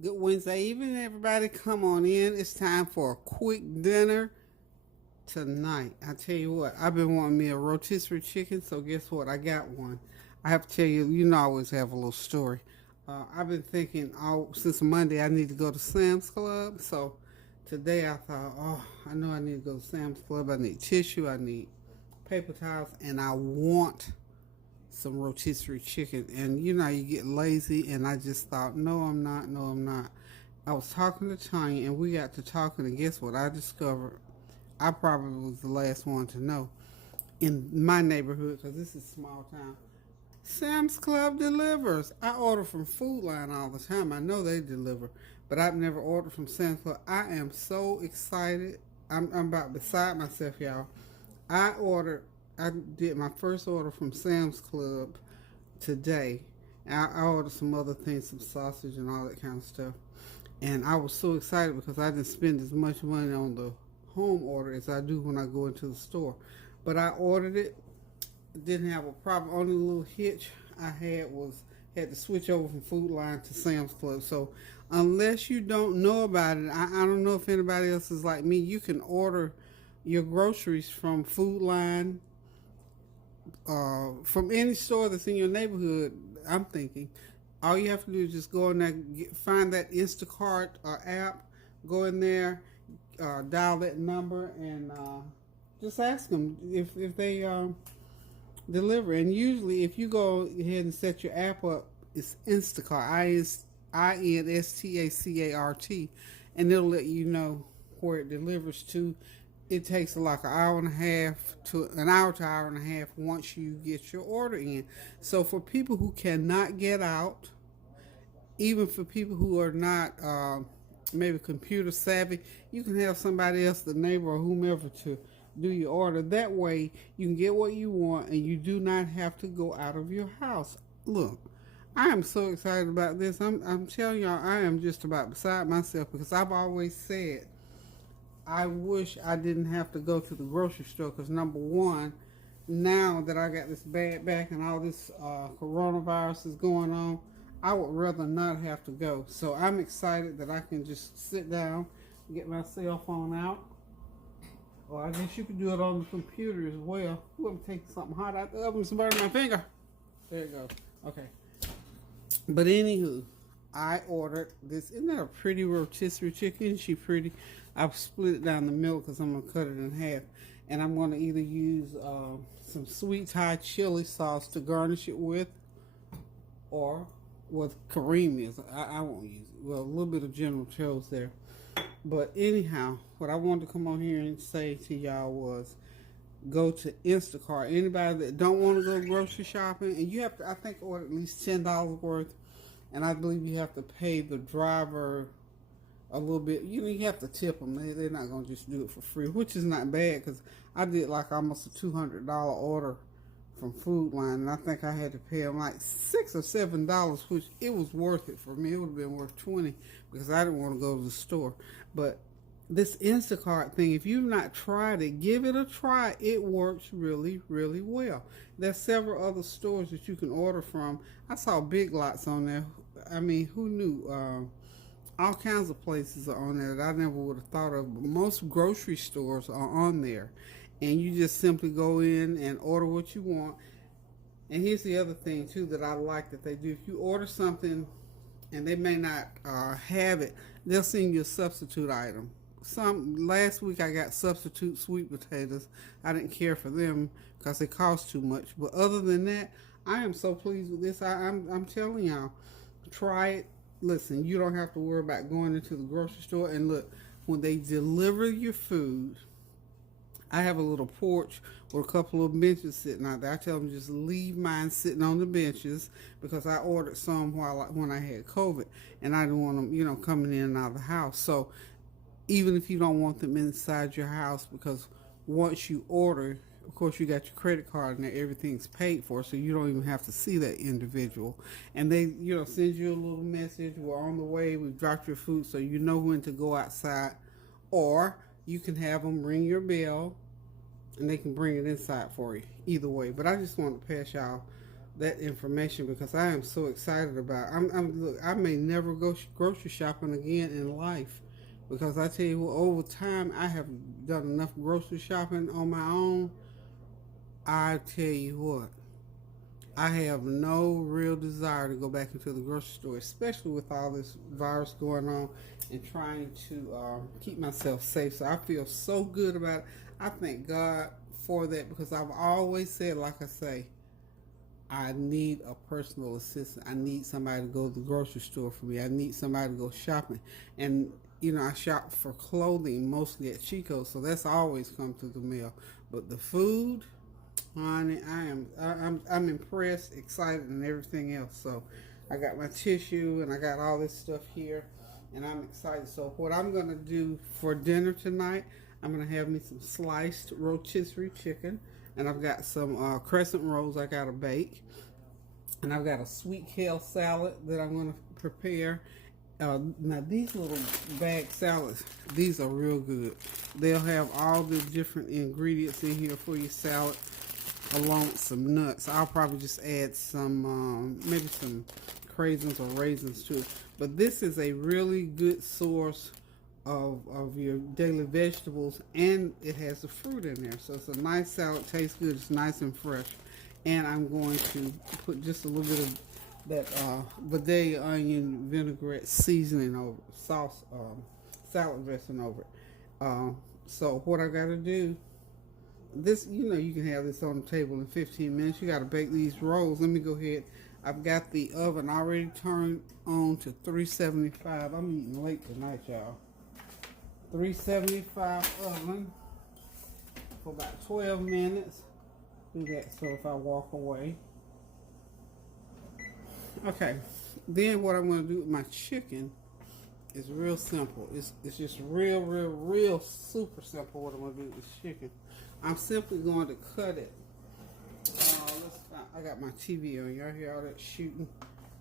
Good Wednesday evening, everybody. Come on in. It's time for a quick dinner tonight. I tell you what, I've been wanting me a rotisserie chicken, so guess what? I got one. I have to tell you, I always have a little story. I've been thinking all since Monday I need to go to Sam's Club. So today I thought, oh, I know I need to go to Sam's Club. I need tissue, I need paper towels, and I want some rotisserie chicken. And you get lazy, and I just thought, no, I'm not. No, I'm not. I was talking to Tanya, and we got to talking, and guess what? I discovered I probably was the last one to know in my neighborhood because this is a small town. Sam's Club delivers. I order from Food Line all the time. I know they deliver, but I've never ordered from Sam's Club. I am so excited. I'm about beside myself, y'all. I did my first order from Sam's Club today. I ordered some other things, some sausage and all that kind of stuff. And I was so excited because I didn't spend as much money on the home order as I do when I go into the store. But I ordered it, didn't have a problem. Only little hitch I had to switch over from Food Line to Sam's Club. So unless you don't know about it, I don't know if anybody else is like me. You can order your groceries from Food Line, from any store that's in your neighborhood. I'm thinking all you have to do is just go in there, find that Instacart app, go in there, dial that number, and just ask them if they deliver. And usually, if you go ahead and set your app up, it's Instacart, INSTACART, and it'll let you know where it delivers to. It takes like an hour and a half to hour and a half once you get your order in. So for people who cannot get out, even for people who are not maybe computer savvy, you can have somebody else, the neighbor or whomever, to do your order. That way you can get what you want and you do not have to go out of your house. Look, I am so excited about this. I'm telling y'all, I am just about beside myself because I've always said I wish I didn't have to go to the grocery store because, number one, now that I got this bad back and all this coronavirus is going on, I would rather not have to go. So I'm excited that I can just sit down, get my cell phone out, or I guess you could do it on the computer as well. Ooh, I'm taking something hot out the oven, it's burning my finger. There you go. Okay. But anywho, I ordered this. Isn't that a pretty rotisserie chicken? Isn't she pretty? I've split it down the middle because I'm going to cut it in half. And I'm going to either use some sweet Thai chili sauce to garnish it with, or with cream is. I won't use it. Well, a little bit of General Tso's there. But anyhow, what I wanted to come on here and say to y'all was go to Instacart. Anybody that don't want to go grocery shopping, and you have to, I think, order at least $10 worth. And I believe you have to pay the driver a little bit. You have to tip them. They're not going to just do it for free, which is not bad because I did like almost a $200 order from Food Line, and I think I had to pay them like $6 or $7, which it was worth it for me. It would have been worth $20 because I didn't want to go to the store. But this Instacart thing, if you've not tried it, give it a try. It works really, really well. There's several other stores that you can order from. I saw Big Lots on there. I mean, who knew? All kinds of places are on there that I never would have thought of. But most grocery stores are on there. And you just simply go in and order what you want. And here's the other thing, too, that I like that they do. If you order something and they may not have it, they'll send you a substitute item. Last week I got substitute sweet potatoes. I didn't care for them because they cost too much. But other than that, I am so pleased with this. I'm telling y'all, try it. Listen, you don't have to worry about going into the grocery store. And look, when they deliver your food, I have a little porch with a couple of benches sitting out there. I tell them just leave mine sitting on the benches because I ordered some when I had COVID, and I didn't want them, coming in and out of the house. So even if you don't want them inside your house, because once you order, of course, you got your credit card and everything's paid for, so you don't even have to see that individual. And they, send you a little message. We're on the way. We've dropped your food, so you know when to go outside. Or you can have them ring your bell, and they can bring it inside for you. Either way. But I just wanted to pass y'all that information because I am so excited about it. Look, I may never go grocery shopping again in life because I tell you what, over time I have done enough grocery shopping on my own. I tell you what, I have no real desire to go back into the grocery store, especially with all this virus going on and trying to keep myself safe. So I feel so good about it. I thank God for that because I've always said, like I say, I need a personal assistant. I need somebody to go to the grocery store for me. I need somebody to go shopping. And, you know, I shop for clothing mostly at Chico's, so that's always come through the mail. But the food, honey, I'm impressed, excited, and everything else. So I got my tissue and I got all this stuff here, and I'm excited. So what I'm gonna do for dinner tonight, I'm gonna have me some sliced rotisserie chicken, and I've got some crescent rolls I gotta bake, and I've got a sweet kale salad that I'm gonna prepare. Now these little bag salads, these are real good. They'll have all the different ingredients in here for your salad, along with some nuts. I'll probably just add some, maybe some craisins or raisins to it. But this is a really good source of your daily vegetables, and it has the fruit in there. So it's a nice salad, tastes good, it's nice and fresh. And I'm going to put just a little bit of that bidet onion vinaigrette seasoning over sauce, salad dressing over it. So what I got to do, this, you know, you can have this on the table in 15 minutes. You got to bake these rolls. Let me go ahead. I've got the oven already turned on to 375. I'm eating late tonight, y'all. 375 oven for about 12 minutes. Do that so if I walk away. Okay, then what I'm going to do with my chicken is real simple. It's just real super simple what I'm going to do with this chicken. I'm simply going to cut it. I got my TV on. Y'all hear all that shooting?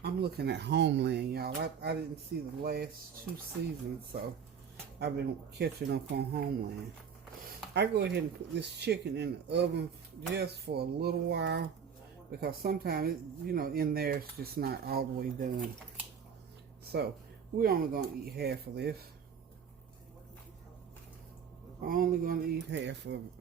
I'm looking at Homeland, y'all. I didn't see the last 2 seasons, so I've been catching up on Homeland. I go ahead and put this chicken in the oven just for a little while because sometimes, you know, in there it's just not all the way done. So we're only going to eat half of this. Only going to eat half of it.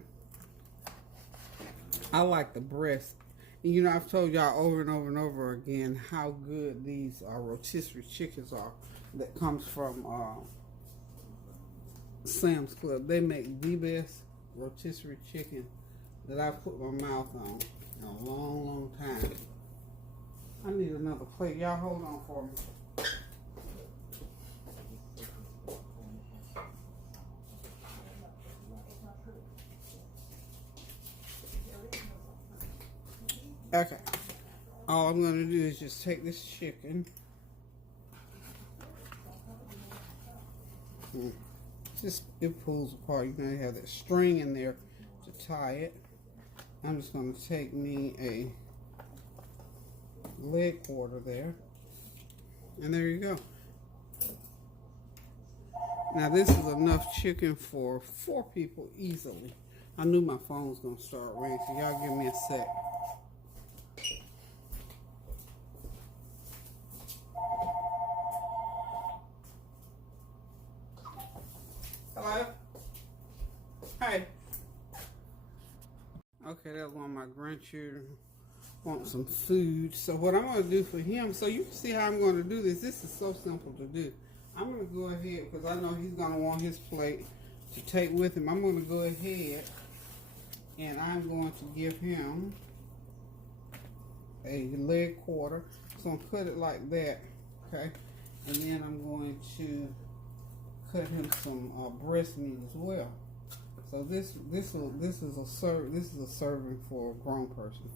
I like the breast. And you know, I've told y'all over and over and over again how good these rotisserie chickens are that comes from Sam's Club. They make the best rotisserie chicken that I've put my mouth on in a long time. I need another plate. Y'all hold on for me. Okay, all I'm going to do is just take this chicken, just it pulls apart. You're going to have that string in there to tie it. I'm just going to take me a leg quarter there, and there you go. Now this is enough chicken for 4 people easily. I knew my phone was going to start ringing, so y'all give me a sec. Hello? Hey. Okay, that's one of my grandchildren want some food. So what I'm going to do for him, so you can see how I'm going to do this. This is so simple to do. I'm going to go ahead, because I know he's going to want his plate to take with him. I'm going to go ahead and I'm going to give him a leg quarter. So I'm going to cut it like that, okay? And then I'm going to cut him some breast meat as well. So this is a serving for a grown person.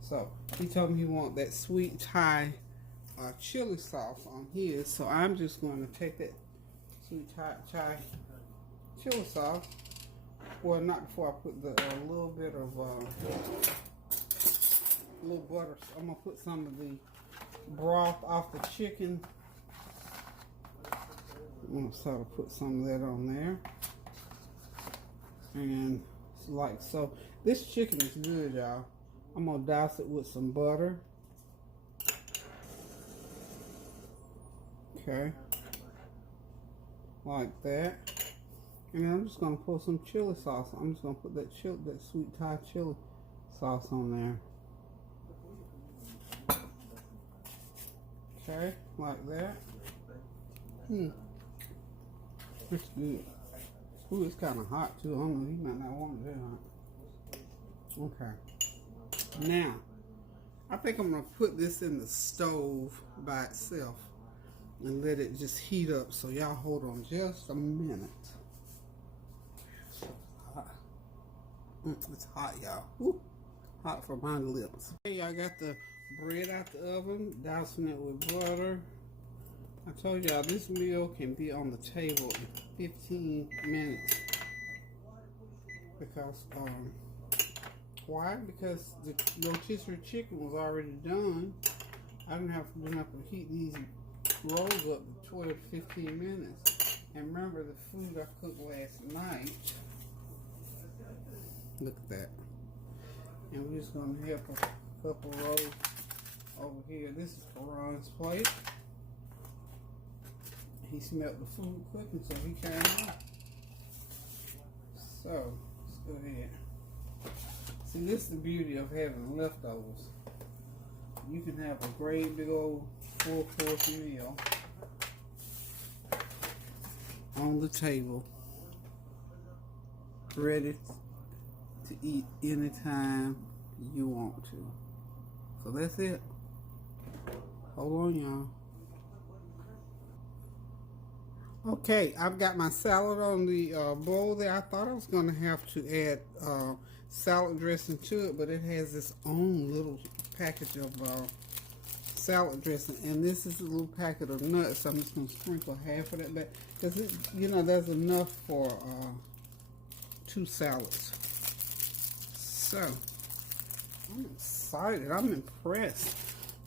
So he told me he want that sweet Thai chili sauce on his. So I'm just going to take that sweet Thai chili sauce. Well, not before I put the little bit of little butter. I'm gonna put some of the broth off the chicken. I'm going to sort of put some of that on there. And like so. This chicken is good, y'all. I'm going to douse it with some butter. Okay. Like that. And then I'm just gonna put some chili sauce. I'm just gonna put that sweet Thai chili sauce on there. Okay, like that. It's good. Ooh, it's kind of hot too. I don't know, you might not want it that hot. Okay. Now, I think I'm gonna put this in the stove by itself and let it just heat up. So y'all hold on just a minute. It's hot, y'all. Woo. Hot for my lips. Okay, I got the bread out the oven, dousing it with butter. I told y'all this meal can be on the table in 15 minutes. Because, why? Because the rotisserie chicken was already done. I didn't have to do nothing to heat these rolls up to 12 to 15 minutes. And remember the food I cooked last night. Look at that. And we're just going to have a couple rolls over here. This is Karan's plate. He smelled the food cooking, so he came out. So, let's go ahead. See, this is the beauty of having leftovers. You can have a great big old full-course meal on the table, ready to eat anytime you want to. So that's it. Hold on, y'all. Okay, I've got my salad on the bowl there. I thought I was going to have to add salad dressing to it, but it has its own little package of salad dressing. And this is a little packet of nuts. So I'm just going to sprinkle half of that back because, you know, there's enough for 2 salads. So, I'm excited. I'm impressed.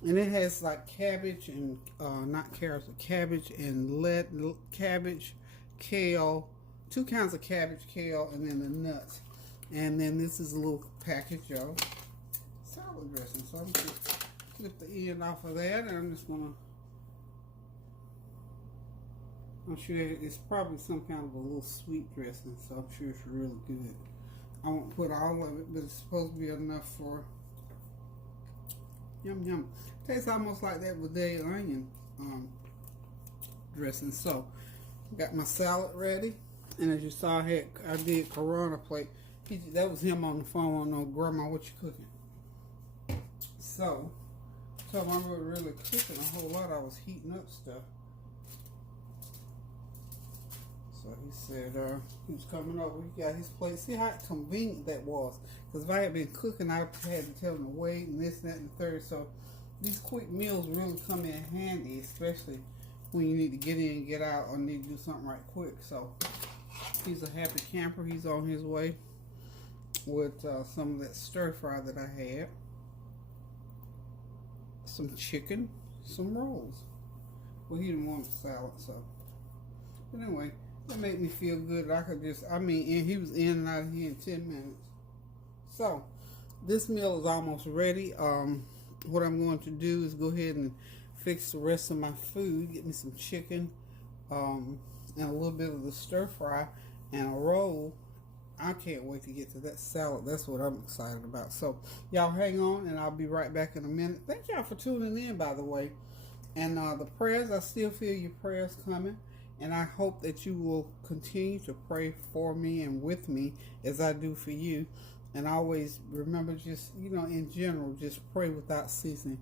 And it has like cabbage and, not carrots, but cabbage and cabbage, kale, 2 kinds of cabbage, kale, and then the nuts. And then this is a little package of salad dressing. So I'm just going to flip the end off of that, and I'm just going to, I'm sure it's probably some kind of a little sweet dressing, so I'm sure it's really good. I won't put all of it, but it's supposed to be enough for yum yum. Tastes almost like that with the onion dressing. So, got my salad ready, and as you saw, I did Corona plate. That was him on the phone. I know, Grandma, what you cooking? So I wasn't really cooking a whole lot. I was heating up stuff. So he said he was coming over. He got his plate. See how convenient that was. Because if I had been cooking, I had to tell him to wait and this, that, and the third. So these quick meals really come in handy, especially when you need to get in and get out or need to do something right quick. So he's a happy camper. He's on his way with some of that stir fry that I had. Some chicken, some rolls. Well, he didn't want the salad, so. But anyway, that made me feel good. I could just, and he was in and out of here in 10 minutes. So, this meal is almost ready. What I'm going to do is go ahead and fix the rest of my food. Get me some chicken, and a little bit of the stir fry, and a roll. I can't wait to get to that salad. That's what I'm excited about. So, y'all hang on, and I'll be right back in a minute. Thank y'all for tuning in, by the way. And the prayers, I still feel your prayers coming. And I hope that you will continue to pray for me and with me as I do for you. And always remember, just, in general, just pray without ceasing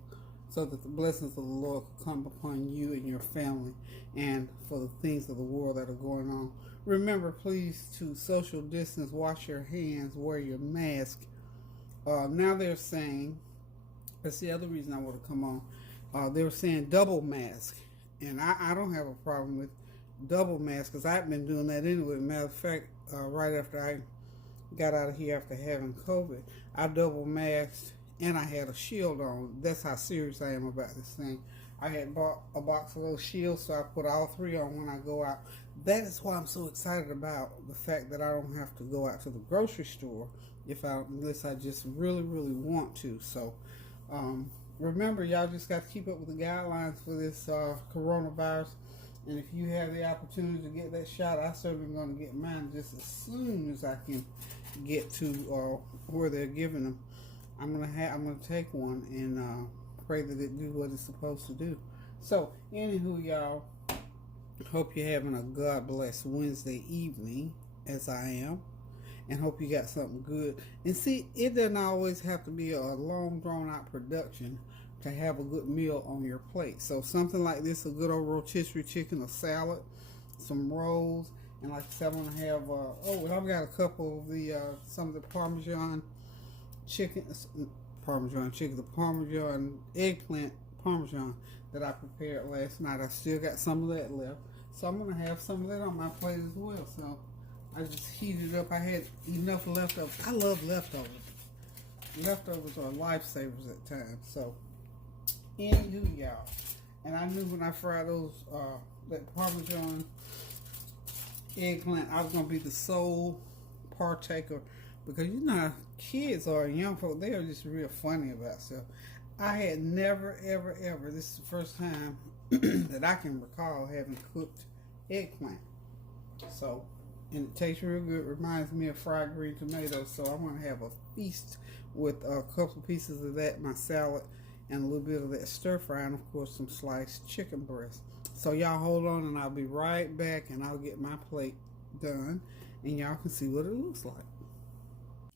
so that the blessings of the Lord will come upon you and your family and for the things of the world that are going on. Remember, please, to social distance, wash your hands, wear your mask. Now they're saying, that's the other reason I want to come on. They were saying double mask. And I don't have a problem with double mask because I've been doing that anyway. Matter of fact, right after I got out of here after having COVID, I double masked and I had a shield on. That's how serious I am about this thing. I had bought a box of those shields, so I put all 3 on when I go out. That is why I'm so excited about the fact that I don't have to go out to the grocery store unless I just really, really want to. So, remember, y'all just got to keep up with the guidelines for this coronavirus. And if you have the opportunity to get that shot, I certainly am going to get mine just as soon as I can get to where they're giving them. I'm gonna take one and pray that it do what it's supposed to do. So, anywho, y'all, hope you're having a God bless Wednesday evening, as I am, and hope you got something good. And see, it doesn't always have to be a long, drawn out production to have a good meal on your plate. So something like this, a good old rotisserie chicken, a salad, some rolls, and like I said, I'm gonna have I've got a couple of the some of the Parmesan chicken, the Parmesan eggplant Parmesan that I prepared last night. I still got some of that left, so I'm gonna have some of that on my plate as well. So I just heated it up. I had enough leftovers. I love leftovers. Leftovers are lifesavers at times. So anywho, y'all, and I knew when I fried those that Parmesan eggplant, I was gonna be the sole partaker, because you know how kids are, young folk, they are just real funny about stuff. I had never ever, this is the first time that I can recall having cooked eggplant. So, and it tastes real good. Reminds me of fried green tomatoes. So I'm gonna have a feast with a couple of pieces of that, my salad, and a little bit of that stir fry, and of course some sliced chicken breast. So y'all hold on, and I'll be right back, and I'll get my plate done, and y'all can see what it looks like.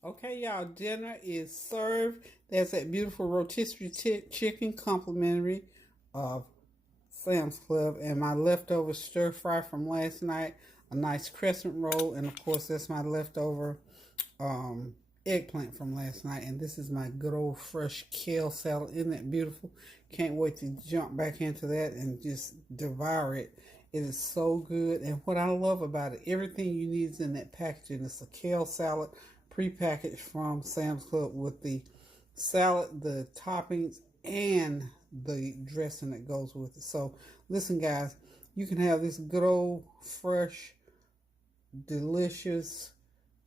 Okay, y'all, dinner is served. There's that beautiful rotisserie chicken, complimentary of Sam's Club, and my leftover stir fry from last night, a nice crescent roll, and of course that's my leftover eggplant from last night. And this is my good old fresh kale salad. Isn't that beautiful? Can't wait to jump back into that and just devour it. It is so good. And what I love about it, everything you need is in that packaging. It's a kale salad pre-packaged from Sam's Club with the salad, the toppings, and the dressing that goes with it. So listen, guys, you can have this good old fresh, delicious,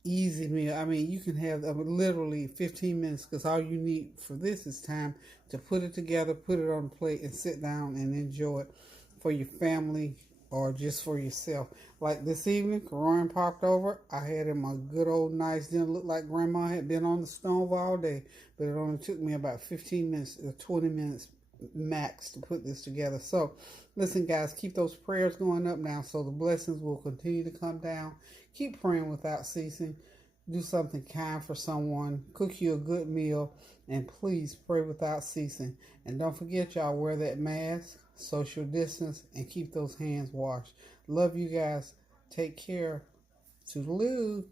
easy meal. I mean, you can have literally 15 minutes, because all you need for this is time to put it together, put it on the plate, and sit down and enjoy it for your family or just for yourself. Like this evening, Karan popped over. I had him a good old nice dinner. Looked like Grandma had been on the stove all day, but it only took me about 15 minutes or 20 minutes max to put this together. So listen, guys, keep those prayers going up now, so the blessings will continue to come down. Keep praying without ceasing. Do something kind for someone. Cook you a good meal, and please pray without ceasing. And don't forget, y'all, wear that mask, social distance, and keep those hands washed. Love you guys. Take care. Toodaloo.